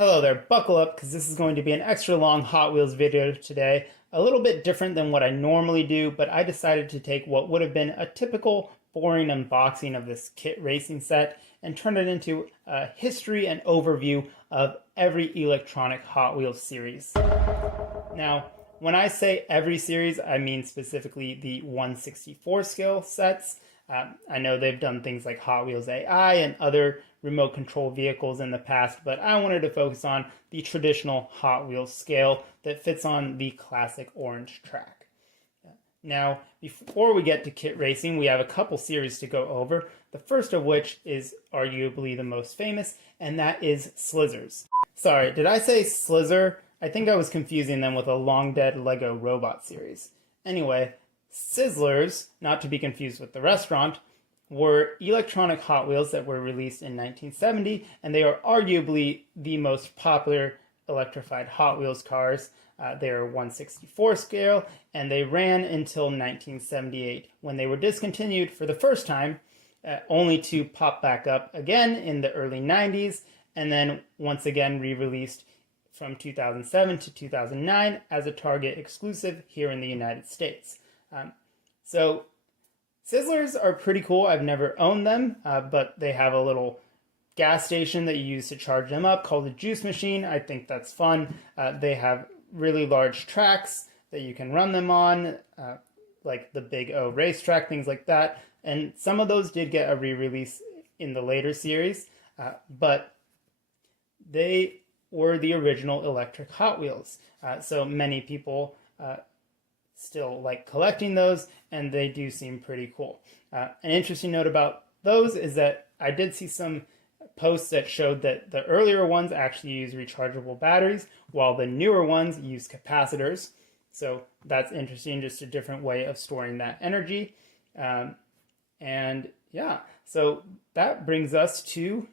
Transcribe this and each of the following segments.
Hello there, buckle up because this is going to be an extra long Hot Wheels video today. A little bit different than what I normally do, but I decided to take what would have been a typical boring unboxing of this kit racing set and turn it into a history and overview of every electronic Hot Wheels series. Now, when I say every series, I mean specifically the 1/64 scale sets. I know they've done things like Hot Wheels AI and other remote control vehicles in the past, but I wanted to focus on the traditional Hot Wheels scale that fits on the classic orange track. Now, before we get to kit racing, we have a couple series to go over, the first of which is arguably the most famous, and that is Slizzlers. Sorry, did I say Slizzler? I think I was confusing them with a long dead Lego robot series. Anyway, Slizzlers, not to be confused with the restaurant, were electronic Hot Wheels that were released in 1970, and they are arguably the most popular electrified Hot Wheels cars. They are 1/64 scale, and they ran until 1978, when they were discontinued for the first time, only to pop back up again in the early 90s, and then once again re-released from 2007 to 2009 as a Target exclusive here in the United States. So Slizzlers are pretty cool. I've never owned them, but they have a little gas station that you use to charge them up called a juice machine. I think that's fun. They have really large tracks that you can run them on, like the Big O racetrack, things like that. And some of those did get a re-release in the later series, but they were the original electric Hot Wheels. So many people still like collecting those, and they do seem pretty cool. An interesting note about those is that I did see some posts that showed that the earlier ones actually use rechargeable batteries, while the newer ones use capacitors. So that's interesting, just a different way of storing that energy. And yeah, so that brings us to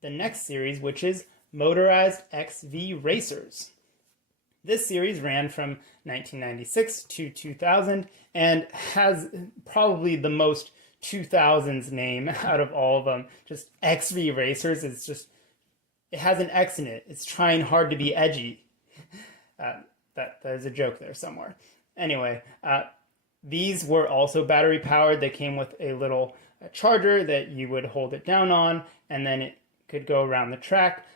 the next series, which is Motorized X-V Racers. This series ran from 1996 to 2000 and has probably the most 2000s name out of all of them. Just X-V Racers, it has an X in it. It's trying hard to be edgy. That is a joke there somewhere. Anyway, these were also battery powered. They came with a little charger that you would hold it down on, and then it could go around the track.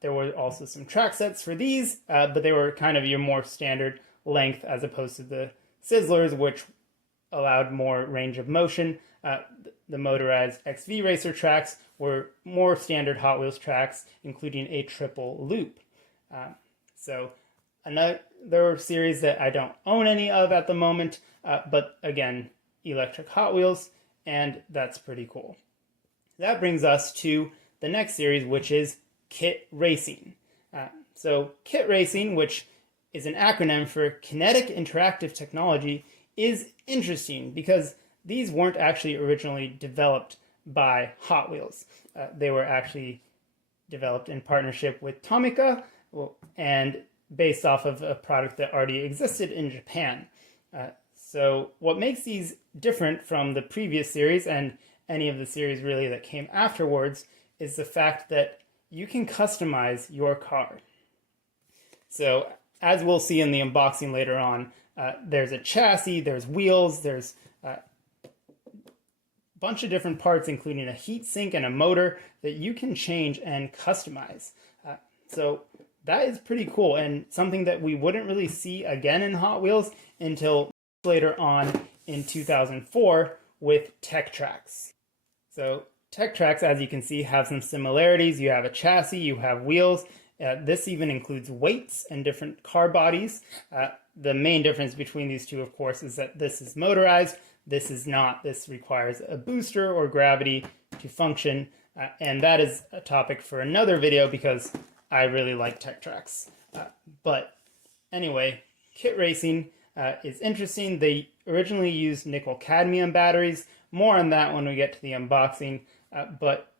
There were also some track sets for these, but they were kind of your more standard length as opposed to the Slizzlers, which allowed more range of motion. The Motorized X-V Racer tracks were more standard Hot Wheels tracks, including a triple loop. So another series that I don't own any of at the moment, but again, electric Hot Wheels, and that's pretty cool. That brings us to the next series, which is kit racing. So kit racing, which is an acronym for Kinetic Interactive Technology, is interesting because these weren't actually originally developed by Hot Wheels. They were actually developed in partnership with Tomica and based off of a product that already existed in Japan. So what makes these different from the previous series and any of the series really that came afterwards is the fact that you can customize your car. So as we'll see in the unboxing later on, there's a chassis, there's wheels, there's a bunch of different parts, including a heat sink and a motor that you can change and customize. So that is pretty cool, and something that we wouldn't really see again in Hot Wheels until later on in 2004 with Tech Tracks. So Tech Tracks, as you can see, have some similarities. You have a chassis, you have wheels. This even includes weights and different car bodies. The main difference between these two, of course, is that this is motorized. This is not. This requires a booster or gravity to function. And that is a topic for another video because I really like Tech Tracks. But anyway, kit racing is interesting. They originally used nickel cadmium batteries. More on that when we get to the unboxing. But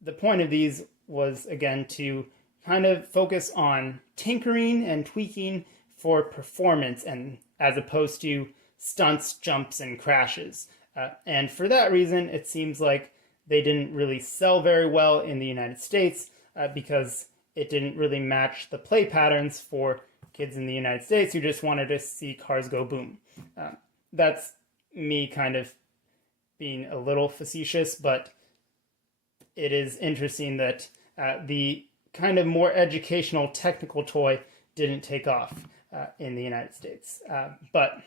the point of these was, again, to kind of focus on tinkering and tweaking for performance, and as opposed to stunts, jumps, and crashes. And for that reason, it seems like they didn't really sell very well in the United States. because it didn't really match the play patterns for kids in the United States who just wanted to see cars go boom. That's me kind of being a little facetious, but it is interesting that the kind of more educational technical toy didn't take off in the United States. But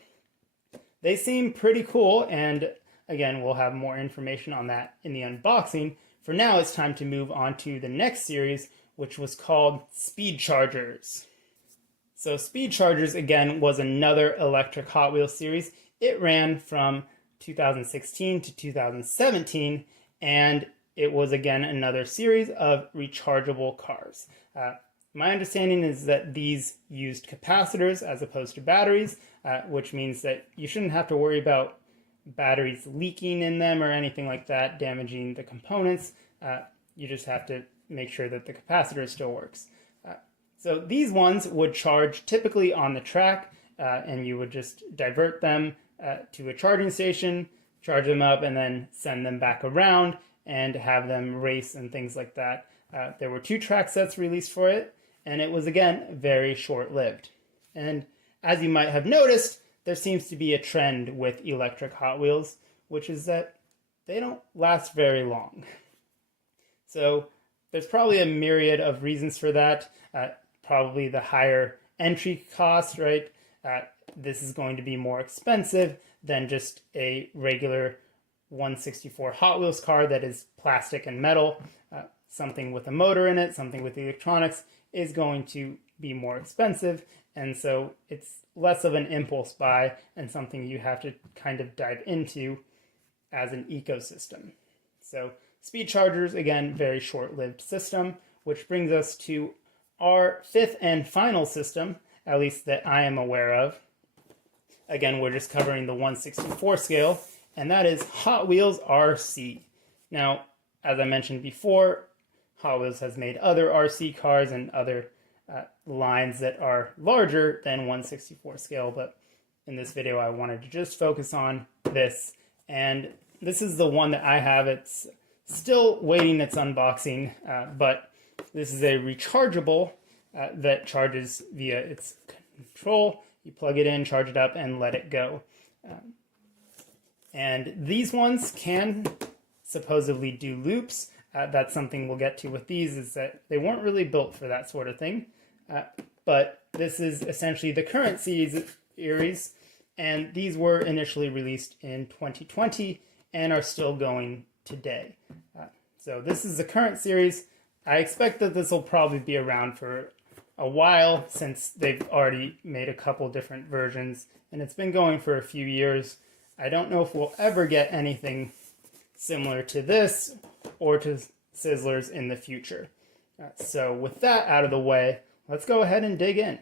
they seem pretty cool, and again, we'll have more information on that in the unboxing. For now, it's time to move on to the next series, which was called Speed Chargers. So Speed Chargers, again, was another electric Hot Wheels series. It ran from 2016 to 2017, and it was, again, another series of rechargeable cars. My understanding is that these used capacitors as opposed to batteries, which means that you shouldn't have to worry about batteries leaking in them or anything like that, damaging the components. You just have to make sure that the capacitor still works. So these ones would charge typically on the track, and you would just divert them to a charging station, charge them up, and then send them back around and have them race and things like that. There were 2 track sets released for it, and it was, again, very short-lived. And as you might have noticed, there seems to be a trend with electric Hot Wheels, which is that they don't last very long. So there's probably a myriad of reasons for that. Probably the higher entry cost, right? This is going to be more expensive than just a regular 1/64 Hot Wheels car that is plastic and metal. Something with a motor in it, something with electronics is going to be more expensive, and so it's less of an impulse buy and something you have to kind of dive into as an ecosystem. So Speed Chargers, again, very short-lived system, which brings us to our 5th and final system, at least that I am aware of. Again, we're just covering the 1/64 scale, and that is Hot Wheels RC. Now, as I mentioned before, Hot Wheels has made other RC cars and other lines that are larger than 1/64 scale, but in this video I wanted to just focus on this, and this is the one that I have. It's still waiting its unboxing, but this is a rechargeable that charges via its control. You plug it in, charge it up, and let it go. And these ones can supposedly do loops. That's something we'll get to with these, is that they weren't really built for that sort of thing. But this is essentially the current series, and these were initially released in 2020 and are still going today. So this is the current series. I expect that this will probably be around for a while, since they've already made a couple different versions, and it's been going for a few years. I don't know if we'll ever get anything similar to this or to Slizzlers in the future. So with that out of the way, let's go ahead and dig in.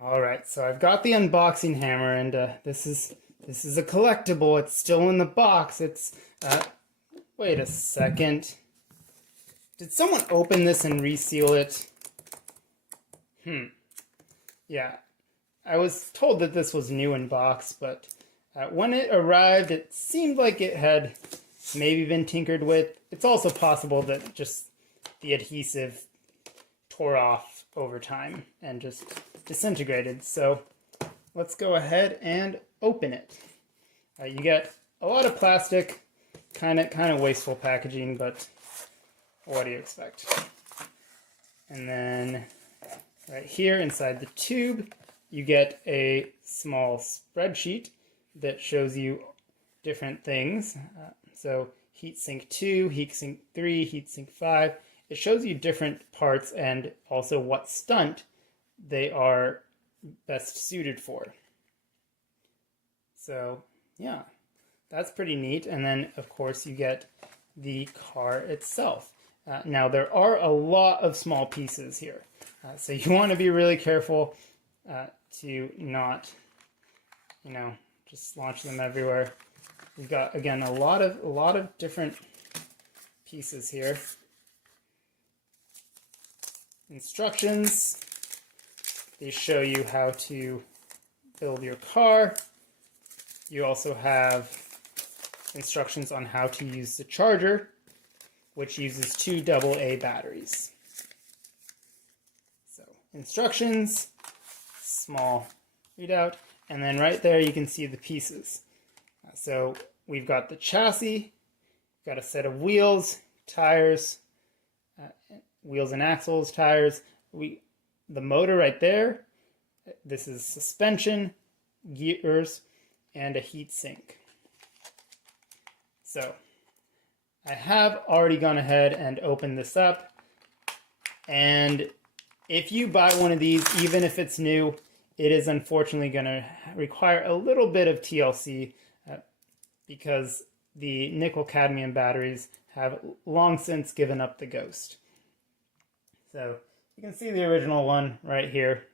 All right, so I've got the unboxing hammer, and this is a collectible. It's still in the box. It's wait a second. Did someone open this and reseal it? Yeah, I was told that this was new in box, but when it arrived, it seemed like it had maybe been tinkered with. It's also possible that just the adhesive tore off over time and just disintegrated. So let's go ahead and open it. You get a lot of plastic, kind of wasteful packaging, but what do you expect? And then right here inside the tube, you get a small spreadsheet that shows you different things. So heatsink 2, heatsink 3, heatsink 5. It shows you different parts and also what stunt they are best suited for. So yeah, that's pretty neat. And then of course you get the car itself. Now there are a lot of small pieces here. So you want to be really careful to not, just launch them everywhere. We've got, again, a lot of different pieces here. Instructions. They show you how to build your car. You also have instructions on how to use the charger, which uses 2 AA batteries. instructions, small readout, and then right there you can see the pieces. So we've got the chassis, got a set of wheels, tires, wheels and axles, tires, the motor right there. This is suspension, gears, and a heat sink. So I have already gone ahead and opened this up, and if you buy one of these, even if it's new, it is unfortunately going to require a little bit of TLC because the nickel cadmium batteries have long since given up the ghost. So you can see the original one right here.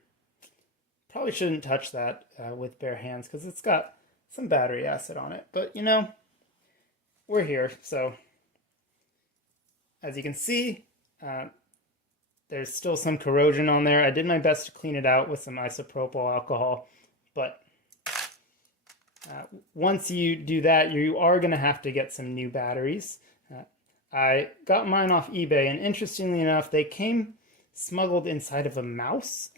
Probably shouldn't touch that with bare hands because it's got some battery acid on it, but you know, we're here. So as you can see, there's still some corrosion on there. I did my best to clean it out with some isopropyl alcohol, but once you do that, you are going to have to get some new batteries. I got mine off eBay, and interestingly enough, they came smuggled inside of a mouse.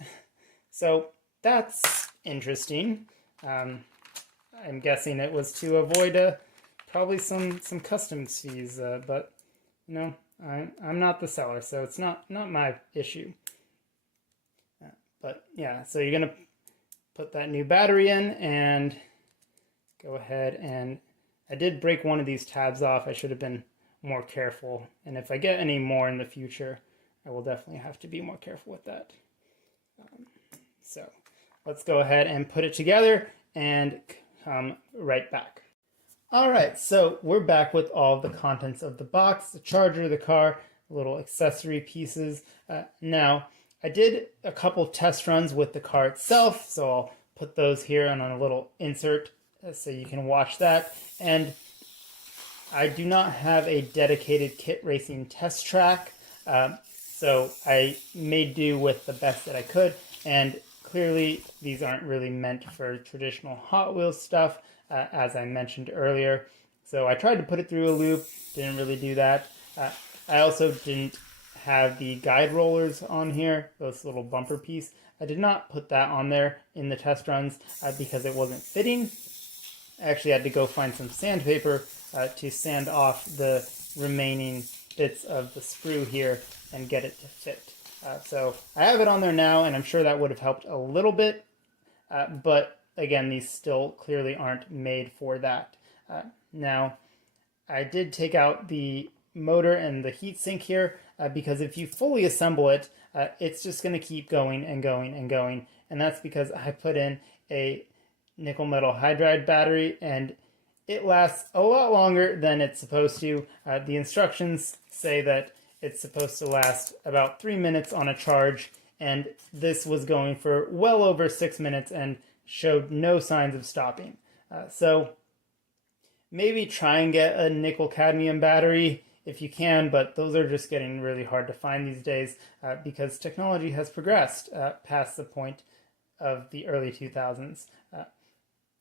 So that's interesting. I'm guessing it was to avoid probably some customs fees, but you know, I'm not the seller, so it's not my issue. But yeah, so you're gonna put that new battery in and go ahead, and I did break one of these tabs off. I should have been more careful, and if I get any more in the future, I will definitely have to be more careful with that. So let's go ahead and put it together and come right back. All right, so we're back with all the contents of the box, the charger, the car, little accessory pieces. Now, I did a couple test runs with the car itself, so I'll put those here on a little insert so you can watch that. And I do not have a dedicated kit racing test track, so I made do with the best that I could, and clearly these aren't really meant for traditional Hot Wheels stuff, as I mentioned earlier. So I tried to put it through a loop, didn't really do that. I also didn't have the guide rollers on here, this little bumper piece. I did not put that on there in the test runs because it wasn't fitting. I actually had to go find some sandpaper to sand off the remaining bits of the sprue here and get it to fit. So I have it on there now, and I'm sure that would have helped a little bit, but again, these still clearly aren't made for that. Now, I did take out the motor and the heatsink here because if you fully assemble it, it's just going to keep going and going and going, and that's because I put in a nickel metal hydride battery, and it lasts a lot longer than it's supposed to. The instructions say that it's supposed to last about 3 minutes on a charge, and this was going for well over 6 minutes and showed no signs of stopping. So maybe try and get a nickel cadmium battery if you can, but those are just getting really hard to find these days because technology has progressed past the point of the early 2000s.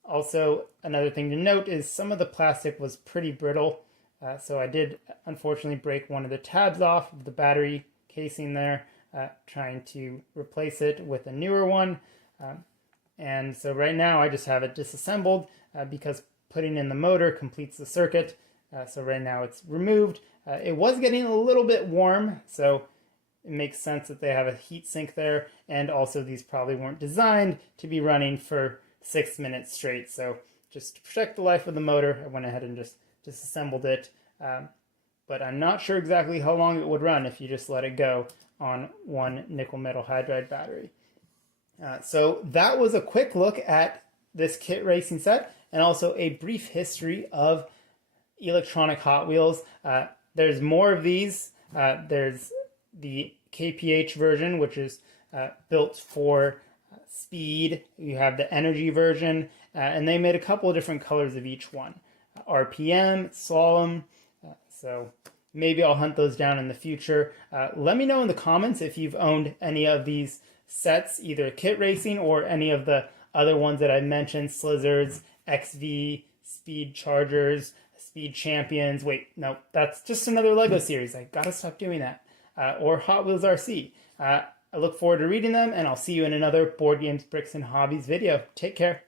Also, another thing to note is some of the plastic was pretty brittle, so I did unfortunately break one of the tabs off of the battery casing there, trying to replace it with a newer one. And so right now I just have it disassembled because putting in the motor completes the circuit. So right now it's removed. It was getting a little bit warm, so it makes sense that they have a heat sink there, and also these probably weren't designed to be running for 6 minutes straight. So just to protect the life of the motor, I went ahead and just disassembled it. But I'm not sure exactly how long it would run if you just let it go on one nickel metal hydride battery. So that was a quick look at this kit racing set and also a brief history of electronic Hot Wheels. There's more of these. There's the KPH version, which is built for speed. You have the energy version, and they made a couple of different colors of each one. RPM, slalom, so maybe I'll hunt those down in the future. Let me know in the comments if you've owned any of these sets, either kit racing or any of the other ones that I mentioned, Slizzlers, XV, Speed Chargers, Speed Champions. Wait, no, that's just another Lego series. I gotta stop doing that. Or Hot Wheels RC. I look forward to reading them, and I'll see you in another Board Games, Bricks, and Hobbies video. Take care.